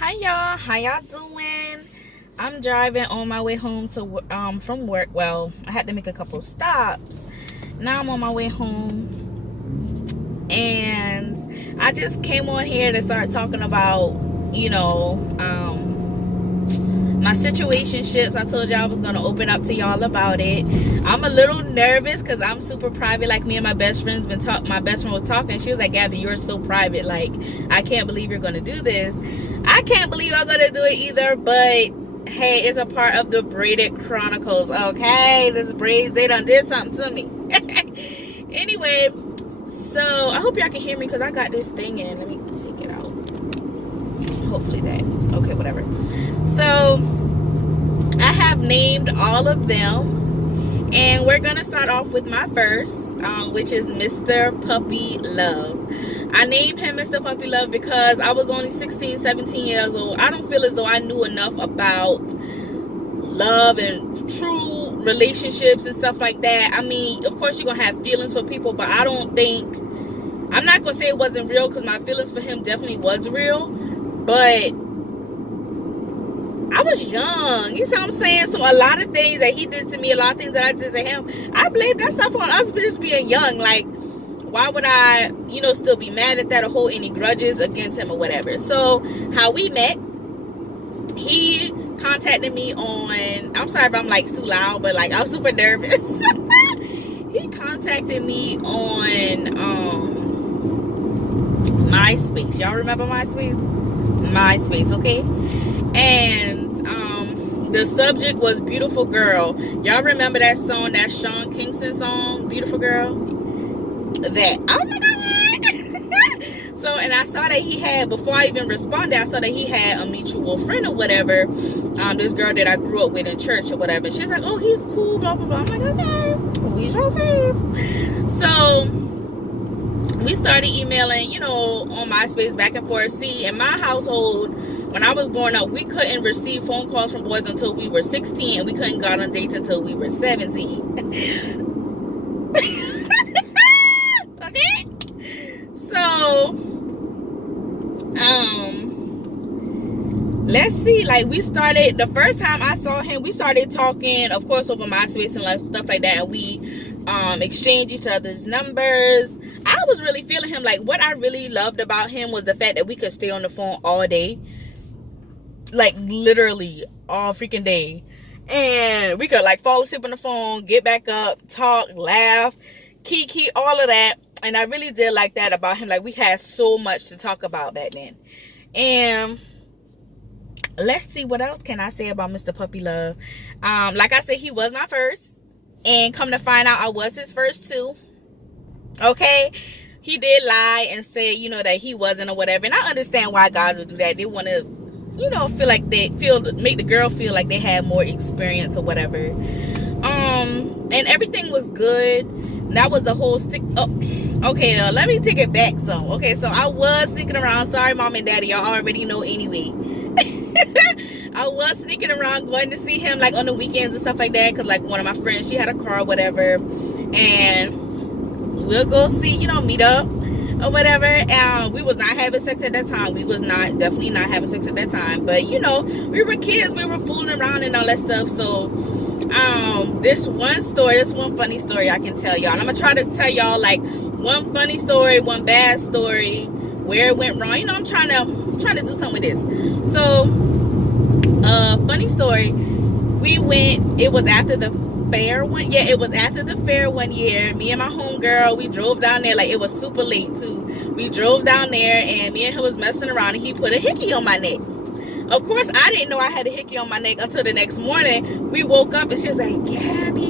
Hi y'all, how y'all doing? I'm driving on my way home to from work. Well, I had to make a couple stops. Now I'm on my way home, and I just came on here to start talking about, my situationships. I told y'all I was gonna open up to y'all about it. I'm a little nervous because I'm super private. Like, me and my best friend's been talking. My best friend was talking. She was like, "Gabby, you're so private. Like, I can't believe you're gonna do this." I can't believe I'm gonna do it either, but hey, it's a part of the Braided Chronicles. Okay, this braids, they done did something to me. Anyway, so I hope y'all can hear me because I got this thing in. Let me take it out. Hopefully that. Okay, whatever. So I have named all of them, and we're gonna start off with my first, which is Mr. Puppy Love. I named him Mr. Puppy Love because I was only 16, 17 years old. I don't feel as though I knew enough about love and true relationships and stuff like that. I mean, of course you're gonna have feelings for people, but I'm not gonna say it wasn't real, because my feelings for him definitely was real, but I was young. You see what I'm saying? So a lot of things that he did to me, a lot of things that I did to him, I blame that stuff on us for just being young. Like, why would I, still be mad at that or hold any grudges against him or whatever? So how we met, he contacted me on, I'm sorry if I'm like too loud, but like I'm super nervous. He contacted me on MySpace. Y'all remember MySpace? MySpace, okay? And the subject was Beautiful Girl. Y'all remember that song, that Sean Kingston song, Beautiful Girl? That, oh my god. So, and I saw that he had, before I even responded, I saw that he had a mutual friend or whatever, this girl that I grew up with in church or whatever. She's like, "Oh, he's cool, blah blah blah." I'm like, "Okay, we shall see." So we started emailing, on MySpace, back and forth. See, in my household, when I was growing up, we couldn't receive phone calls from boys until we were 16, and we couldn't go on dates until we were 17. Okay? So, let's see, like, we started, the first time I saw him, we started talking, of course, over MySpace and stuff like that, and we exchanged each other's numbers. I was really feeling him. Like, what I really loved about him was the fact that we could stay on the phone all day, like literally all freaking day, and we could like fall asleep on the phone, get back up, talk, laugh, kiki, all of that. And I really did like that about him. Like, we had so much to talk about back then. And let's see, what else can I say about Mr. Puppy Love? Like I said, he was my first, and come to find out, I was his first too. Okay, he did lie and say, that he wasn't or whatever. And I understand why guys would do that. They want to, feel like make the girl feel like they had more experience or whatever. And everything was good. That was the whole stick up. Okay, let me take it back some. Okay, so I was sneaking around. Sorry, mom and daddy, y'all already know anyway. I was sneaking around, going to see him like on the weekends and stuff like that, because like one of my friends, she had a car or whatever, and we'll go see, meet up or whatever. We was not having sex at that time. We was definitely not having sex at that time, but we were kids, we were fooling around and all that stuff. So this one funny story I can tell y'all, and I'm gonna try to tell y'all like one funny story, one bad story, where it went wrong. I'm trying to do something with this. So funny story, it was after the fair one. Yeah, it was after the fair one year. Me and my homegirl, we drove down there. Like, it was super late too. We drove down there, and me and him was messing around, and he put a hickey on my neck. Of course, I didn't know I had a hickey on my neck until the next morning. We woke up, and she was like, "Gabby,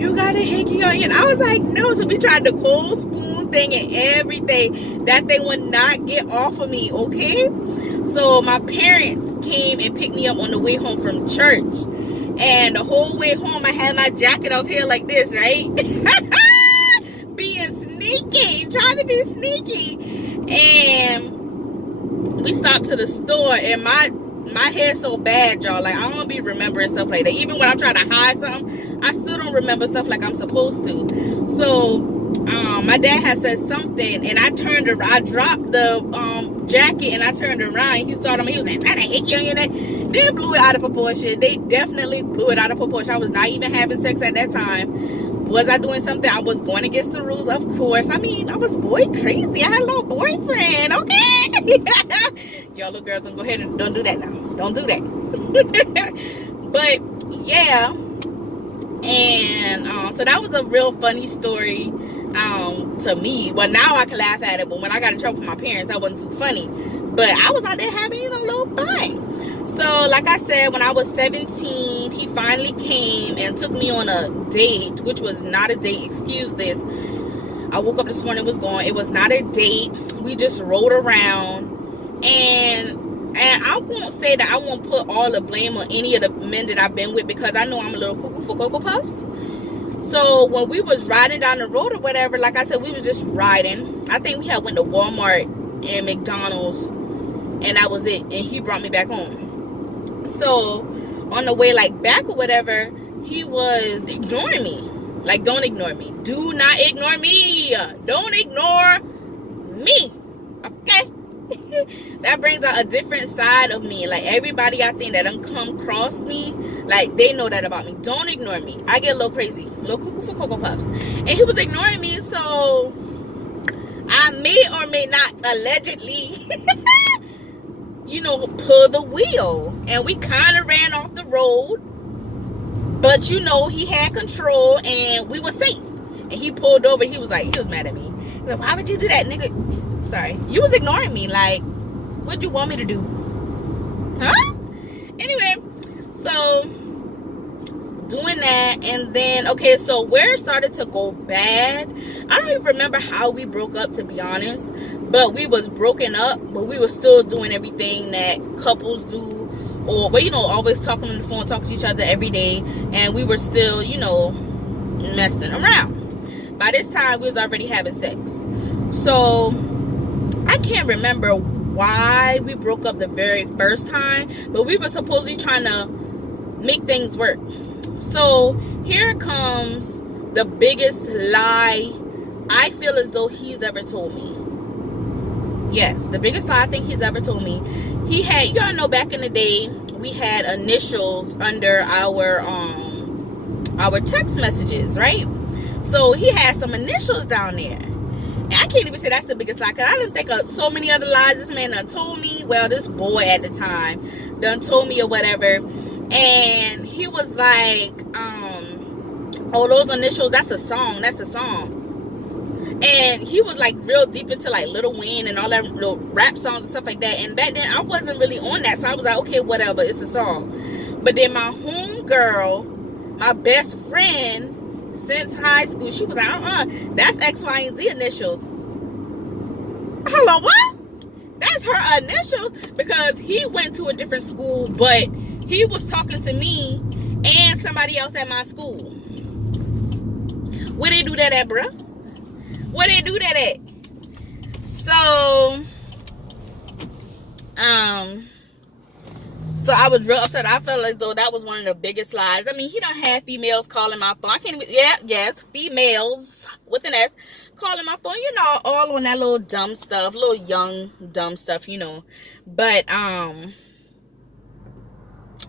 you got a hickey on you?" And I was like, "No." So we tried the cold spoon thing and everything. That thing would not get off of me, okay? So my parents came and picked me up on the way home from church. And the whole way home, I had my jacket up here like this, right? Being sneaky, trying to be sneaky. And we stopped to the store, and my head's so bad, y'all. Like, I don't be remembering stuff like that. Even when I'm trying to hide something, I still don't remember stuff like I'm supposed to. So my dad had said something, and I turned around. I dropped the jacket and I turned around and he saw them. He was like, trying to hit you on your neck. They blew it out of proportion. They definitely blew it out of proportion. I was not even having sex at that time. Was I doing something? I was going against the rules, of course. I mean, I was boy crazy. I had a little boyfriend, okay? Y'all little girls, don't go ahead and don't do that now. Don't do that. But, yeah. And so that was a real funny story to me. Well, now I can laugh at it, but when I got in trouble with my parents, that wasn't so funny. But I was out there having, a little fun. So, like I said, when I was 17, he finally came and took me on a date, which was not a date. Excuse this. I woke up this morning, was gone. It was not a date. We just rode around. And I won't say that I won't put all the blame on any of the men that I've been with, because I know I'm a little cuckoo for Cocoa Puffs. So, when we was riding down the road or whatever, like I said, we was just riding. I think we had went to Walmart and McDonald's, and that was it. And he brought me back home. So, on the way, like, back or whatever, he was ignoring me. Like, don't ignore me. Do not ignore me. Don't ignore me. Okay? That brings out a different side of me. Like, everybody I think that done come across me, like, they know that about me. Don't ignore me. I get a little crazy. A little cuckoo for Cocoa Puffs. And he was ignoring me, so I may or may not, allegedly, pull the wheel. And we kind of ran off the road. But, he had control and we were safe. And he pulled over. He was mad at me. He was like, why would you do that, nigga? Sorry. You was ignoring me. Like, what'd you want me to do? Huh? Anyway, so doing that. And then, okay, so where it started to go bad, I don't even remember how we broke up, to be honest. But we was broken up, but we were still doing everything that couples do. Or, always talking on the phone, talking to each other every day. And we were still, messing around. By this time, we was already having sex. So, I can't remember why we broke up the very first time. But we were supposedly trying to make things work. So, here comes the biggest lie I feel as though he's ever told me. Yes, the biggest lie I think he's ever told me. He had, y'all know, back in the day, we had initials under our text messages, right? So he had some initials down there. And I can't even say that's the biggest lie, because I didn't think of so many other lies this man done told me. Well, this boy at the time done told me or whatever. And he was like, oh, those initials, that's a song. And he was like real deep into like Lil Wayne and all that little rap songs and stuff like that. And back then I wasn't really on that. So I was like, okay, whatever, it's a song. But then my homegirl, my best friend since high school, she was like, that's X, Y, and Z initials. Hello, what? That's her initials, because he went to a different school, but he was talking to me and somebody else at my school. Where they do that at, bruh? Where they do that at? So I was real upset. I felt like though that was one of the biggest lies. I mean, he don't have females calling my phone. I can't even, yes, females with an S calling my phone, all on that little dumb stuff, little young dumb stuff, But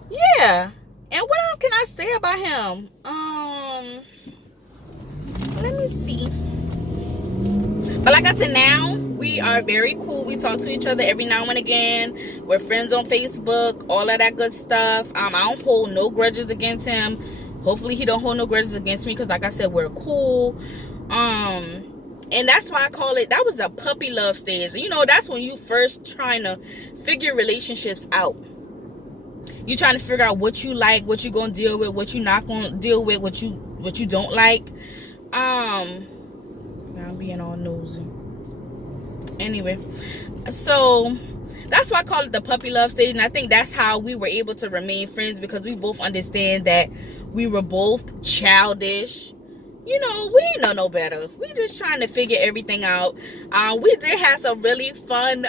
yeah. And what else can I say about him? Let me see. But like I said, now we are very cool. We talk to each other every now and again. We're friends on Facebook, all of that good stuff. I don't hold no grudges against him. Hopefully he don't hold no grudges against me, because like I said, we're cool. And that's why I call it, that was a puppy love stage. That's when you first trying to figure relationships out. You trying to figure out what you like, what you gonna deal with, what you not gonna deal with, what you don't like. I'm being all nosy. Anyway, so that's why I call it the puppy love stage. And I think that's how we were able to remain friends, because we both understand that we were both childish. We ain't know no better. We just trying to figure everything out. We did have some really fun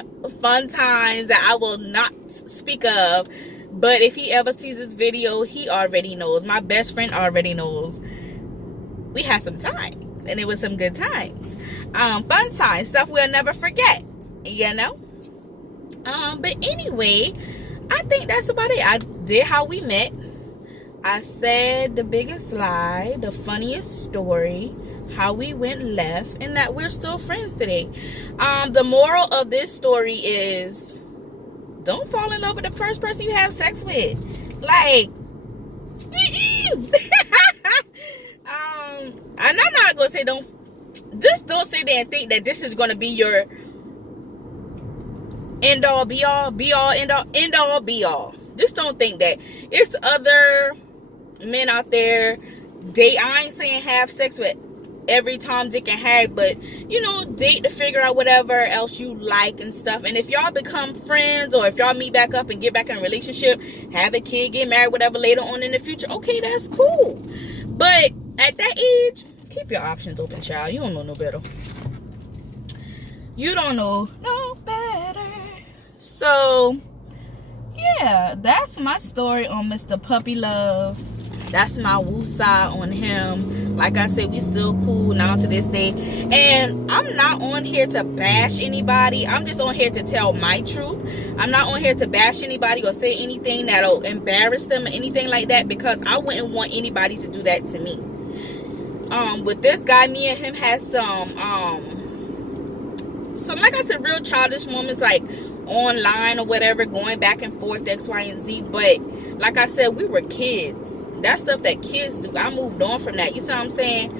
times that I will not speak of. But if he ever sees this video, he already knows. My best friend already knows. We had some time. And it was some good times. Fun times. Stuff we'll never forget. But anyway, I think that's about it. I did how we met. I said the biggest lie, the funniest story, how we went left, and that we're still friends today. The moral of this story is, don't fall in love with the first person you have sex with. Like, and I'm not gonna say don't sit there and think that this is gonna be your end all be all end all be all. Just don't think that. It's other men out there. I ain't saying have sex with every Tom, Dick, and Harry, but date to figure out whatever else you like and stuff. And if y'all become friends, or if y'all meet back up and get back in a relationship, have a kid, get married, whatever later on in the future, okay, that's cool. But at that age, keep your options open, child. You don't know no better. You don't know no better. So yeah, that's my story on Mr. Puppy Love. That's my woosah on him. Like I said, we still cool now to this day. And I'm not on here to bash anybody. I'm just on here to tell my truth. I'm not on here to bash anybody or say anything that'll embarrass them or anything like that, because I wouldn't want anybody to do that to me. With this guy, me and him had some like I said, real childish moments, like online or whatever, going back and forth, X, Y, and Z. But like I said, we were kids. That's stuff that kids do. I moved on from that. You see what I'm saying?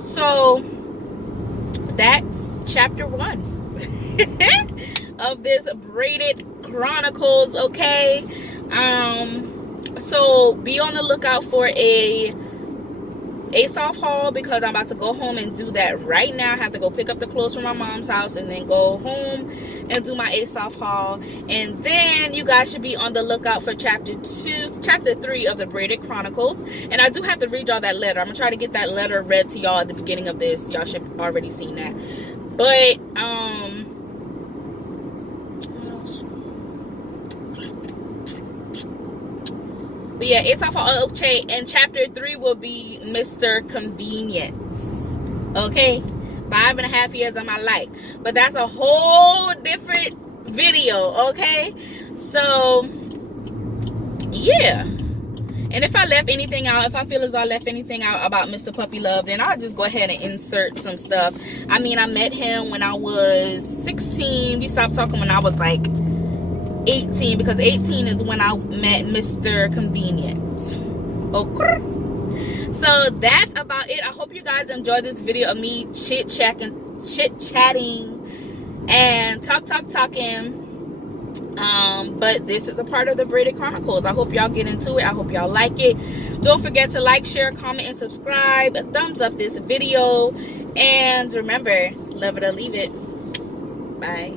So that's chapter 1 of this Braided Chronicles. Okay. So be on the lookout for a Ace-Off haul, because I'm about to go home and do that right now. I have to go pick up the clothes from my mom's house and then go home and do my Ace-Off haul. And then you guys should be on the lookout for chapter 3 of the Braided Chronicles. And I do have to read y'all that letter. I'm gonna try to get that letter read to y'all at the beginning of this. Y'all should have already seen that. But But yeah, it's off of okay, and chapter 3 will be Mr. Convenience. Okay? 5.5 years of my life. But that's a whole different video, okay? So yeah. And if I left anything out, if I feel as though I left anything out about Mr. Puppy Love, then I'll just go ahead and insert some stuff. I mean, I met him when I was 16. We stopped talking when I was like 18, because 18 is when I met Mr. Convenience. Okay. So that's about it. I hope you guys enjoyed this video of me chit-chatting and talking. But this is a part of the Braided Chronicles. I hope y'all get into it. I hope y'all like it. Don't forget to like, share, comment, and subscribe. Thumbs up this video. And remember, love it or leave it. Bye.